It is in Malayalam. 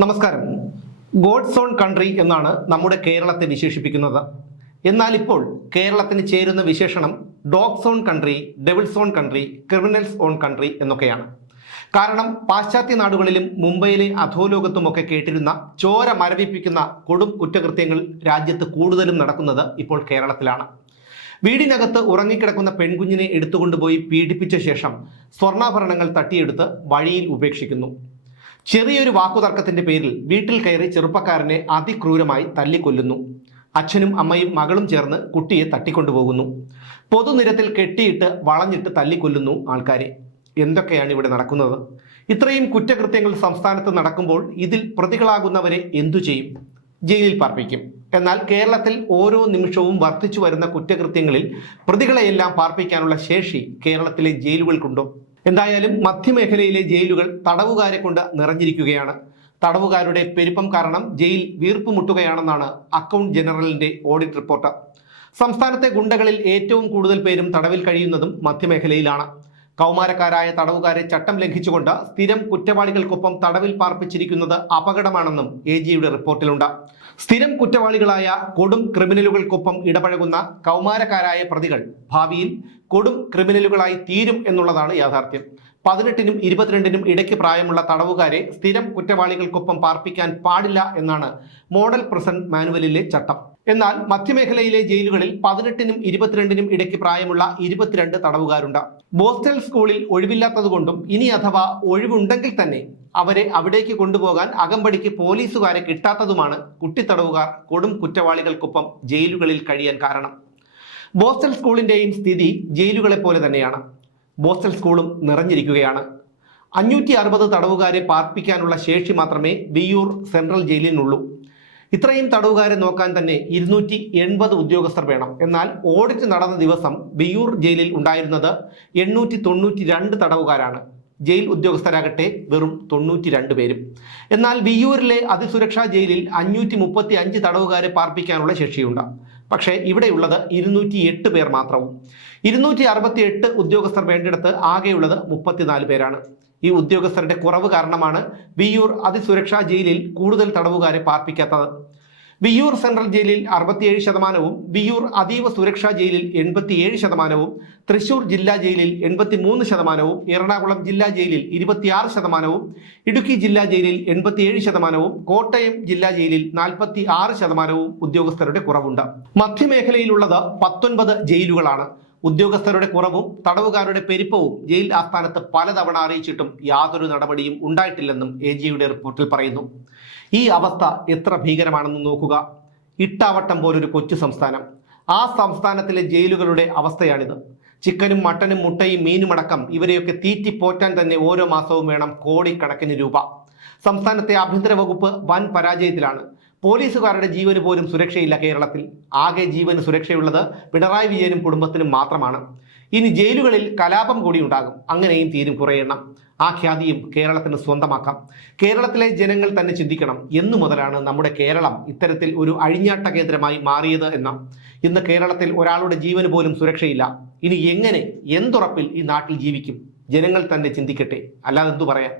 നമസ്കാരം. ഗോഡ്സ് ഓൺ കൺട്രി എന്നാണ് നമ്മുടെ കേരളത്തെ വിശേഷിപ്പിക്കുന്നത്. എന്നാൽ ഇപ്പോൾ കേരളത്തിന് ചേരുന്ന വിശേഷണം dogs own country, devils own country, criminals own country എന്നൊക്കെയാണ്. കാരണം പാശ്ചാത്യ നാടുകളിലും മുംബൈയിലെ അധോലോകത്തുമൊക്കെ കേട്ടിരുന്ന ചോര മരവിപ്പിക്കുന്ന കൊടും കുറ്റകൃത്യങ്ങൾ രാജ്യത്ത് കൂടുതലും നടക്കുന്നത് ഇപ്പോൾ കേരളത്തിലാണ്. വീടിനകത്ത് ഉറങ്ങിക്കിടക്കുന്ന പെൺകുഞ്ഞിനെ എടുത്തുകൊണ്ടുപോയി പീഡിപ്പിച്ച ശേഷം സ്വർണ്ണാഭരണങ്ങൾ തട്ടിയെടുത്ത് വഴിയിൽ ഉപേക്ഷിക്കുന്നു. ചെറിയൊരു വാക്കുതർക്കത്തിന്റെ പേരിൽ വീട്ടിൽ കയറി ചെറുപ്പക്കാരനെ അതിക്രൂരമായി തല്ലിക്കൊല്ലുന്നു. അച്ഛനും അമ്മയും മകളും ചേർന്ന് കുട്ടിയെ തട്ടിക്കൊണ്ടുപോകുന്നു. പൊതുനിരത്തിൽ കെട്ടിയിട്ട് വളഞ്ഞിട്ട് തല്ലിക്കൊല്ലുന്നു ആൾക്കാരെ. എന്തൊക്കെയാണ് ഇവിടെ നടക്കുന്നത്? ഇത്രയും കുറ്റകൃത്യങ്ങൾ സംസ്ഥാനത്ത് നടക്കുമ്പോൾ ഇതിൽ പ്രതികളാകുന്നവരെ എന്തു ചെയ്യും? ജയിലിൽ പാർപ്പിക്കും. എന്നാൽ കേരളത്തിൽ ഓരോ നിമിഷവും വർദ്ധിച്ചു വരുന്ന കുറ്റകൃത്യങ്ങളിൽ പ്രതികളെയെല്ലാം പാർപ്പിക്കാനുള്ള ശേഷി കേരളത്തിലെ ജയിലുകൾക്കുണ്ടോ? എന്തായാലും മധ്യമേഖലയിലെ ജയിലുകൾ തടവുകാരെ കൊണ്ട് നിറഞ്ഞിരിക്കുകയാണ്. തടവുകാരുടെ പെരുപ്പം കാരണം ജയിൽ വീർപ്പുമുട്ടുകയാണെന്നാണ് അക്കൗണ്ട് ജനറലിന്റെ ഓഡിറ്റ് റിപ്പോർട്ട്. സംസ്ഥാനത്തെ ഗുണ്ടകളിൽ ഏറ്റവും കൂടുതൽ പേരും തടവിൽ കഴിയുന്നതും മധ്യമേഖലയിലാണ്. കൗമാരക്കാരായ തടവുകാരെ ചട്ടം ലംഘിച്ചുകൊണ്ട് സ്ഥിരം കുറ്റവാളികൾക്കൊപ്പം തടവിൽ പാർപ്പിച്ചിരിക്കുന്നത് അപകടമാണെന്നും AGയുടെ റിപ്പോർട്ടിലുണ്ട്. സ്ഥിരം കുറ്റവാളികളായ കൊടും ക്രിമിനലുകൾക്കൊപ്പം ഇടപഴകുന്ന കൗമാരക്കാരായ പ്രതികൾ ഭാവിയിൽ കൊടും ക്രിമിനലുകളായി തീരും എന്നുള്ളതാണ് യാഥാർത്ഥ്യം. 18നും 22നും ഇടയ്ക്ക് പ്രായമുള്ള തടവുകാരെ സ്ഥിരം കുറ്റവാളികൾക്കൊപ്പം പാർപ്പിക്കാൻ പാടില്ല എന്നാണ് മോഡൽ പ്രിസൺ മാനുവലിലെ ചട്ടം. എന്നാൽ മധ്യമേഖലയിലെ ജയിലുകളിൽ 18നും 22നും ഇടയ്ക്ക് പ്രായമുള്ള 22 തടവുകാരുണ്ട്. ബോസ്റ്റൽ സ്കൂളിൽ ഒഴിവില്ലാത്തതുകൊണ്ടും ഇനി അഥവാ ഒഴിവുണ്ടെങ്കിൽ തന്നെ അവരെ അവിടേക്ക് കൊണ്ടുപോകാൻ അകമ്പടിക്ക് പോലീസുകാരെ കിട്ടാത്തതുമാണ് കുട്ടിത്തടവുകാർ കൊടും കുറ്റവാളികൾക്കൊപ്പം ജയിലുകളിൽ കഴിയാൻ കാരണം. ബോസ്റ്റൽ സ്കൂളിൻ്റെയും സ്ഥിതി ജയിലുകളെ പോലെ തന്നെയാണ്. ബോസ്റ്റൽ സ്കൂളും നിറഞ്ഞിരിക്കുകയാണ്. 560 തടവുകാരെ പാർപ്പിക്കാനുള്ള ശേഷി മാത്രമേ വിയ്യൂർ സെൻട്രൽ ജയിലിനുള്ളൂ. ഇത്രയും തടവുകാരെ നോക്കാൻ തന്നെ 280 ഉദ്യോഗസ്ഥർ വേണം. എന്നാൽ ഓഡിറ്റ് നടന്ന ദിവസം വിയ്യൂർ ജയിലിൽ ഉണ്ടായിരുന്നത് 892 തടവുകാരാണ്. ജയിൽ ഉദ്യോഗസ്ഥരാകട്ടെ വെറും 92 പേരും. എന്നാൽ വിയ്യൂരിലെ അതിസുരക്ഷാ ജയിലിൽ 535 തടവുകാരെ പാർപ്പിക്കാനുള്ള ശേഷിയുണ്ട്. പക്ഷേ ഇവിടെയുള്ളത് 208 പേർ മാത്രവും. 268 ഉദ്യോഗസ്ഥർ വേണ്ടിടത്ത് ആകെയുള്ളത് 34 പേരാണ്. ഈ ഉദ്യോഗസ്ഥരുടെ കുറവ് കാരണമാണ് വിയ്യൂർ അതിസുരക്ഷാ ജയിലിൽ കൂടുതൽ തടവുകാരെ പാർപ്പിക്കാത്തത്. വിയ്യൂർ സെൻട്രൽ ജയിലിൽ 67%, വിയ്യൂർ അതീവ സുരക്ഷാ ജയിലിൽ 87%, തൃശൂർ ജില്ലാ ജയിലിൽ 83%, എറണാകുളം ജില്ലാ ജയിലിൽ 26%, ഇടുക്കി ജില്ലാ ജയിലിൽ 87%, കോട്ടയം ജില്ലാ ജയിലിൽ 46% ഉദ്യോഗസ്ഥരുടെ കുറവുണ്ട്. മധ്യമേഖലയിലുള്ളത് 19 ജയിലുകളാണ്. ഉദ്യോഗസ്ഥരുടെ കുറവും തടവുകാരുടെ പെരുപ്പവും ജയിൽ ആസ്ഥാനത്ത് പലതവണ അറിയിച്ചിട്ടും യാതൊരു നടപടിയും ഉണ്ടായിട്ടില്ലെന്നും AGയുടെ റിപ്പോർട്ടിൽ പറയുന്നു. ഈ അവസ്ഥ എത്ര ഭീകരമാണെന്ന് നോക്കുക. ഇട്ടാവട്ടം പോലൊരു കൊച്ചു സംസ്ഥാനം. ആ സംസ്ഥാനത്തിലെ ജയിലുകളുടെ അവസ്ഥയാണിത്. ചിക്കനും മട്ടനും മുട്ടയും മീനുമടക്കം ഇവരെയൊക്കെ തീറ്റിപ്പോറ്റാൻ തന്നെ ഓരോ മാസവും വേണം കോടിക്കണക്കിന് രൂപ. സംസ്ഥാനത്തെ ആഭ്യന്തര വകുപ്പ് വൻ പരാജയത്തിലാണ്. പോലീസുകാരുടെ ജീവന് പോലും സുരക്ഷയില്ല കേരളത്തിൽ. ആകെ ജീവന് സുരക്ഷയുള്ളത് പിണറായി വിജയനും കുടുംബത്തിനും മാത്രമാണ്. ഇനി ജയിലുകളിൽ കലാപം കൂടി ഉണ്ടാകും. അങ്ങനെയും തീരും കുറേ എണ്ണം. ആ ഖ്യാതിയും കേരളത്തിന് സ്വന്തമാക്കാം. കേരളത്തിലെ ജനങ്ങൾ തന്നെ ചിന്തിക്കണം, എന്നു മുതലാണ് നമ്മുടെ കേരളം ഇത്തരത്തിൽ ഒരു അഴിഞ്ഞാട്ട കേന്ദ്രമായി മാറിയത് എന്ന്. ഇന്ന് കേരളത്തിൽ ഒരാളുടെ ജീവന് പോലും സുരക്ഷയില്ല. ഇനി എങ്ങനെ, എന്തുറപ്പിൽ ഈ നാട്ടിൽ ജീവിക്കും? ജനങ്ങൾ തന്നെ ചിന്തിക്കട്ടെ, അല്ലാതെ എന്തു പറയാൻ.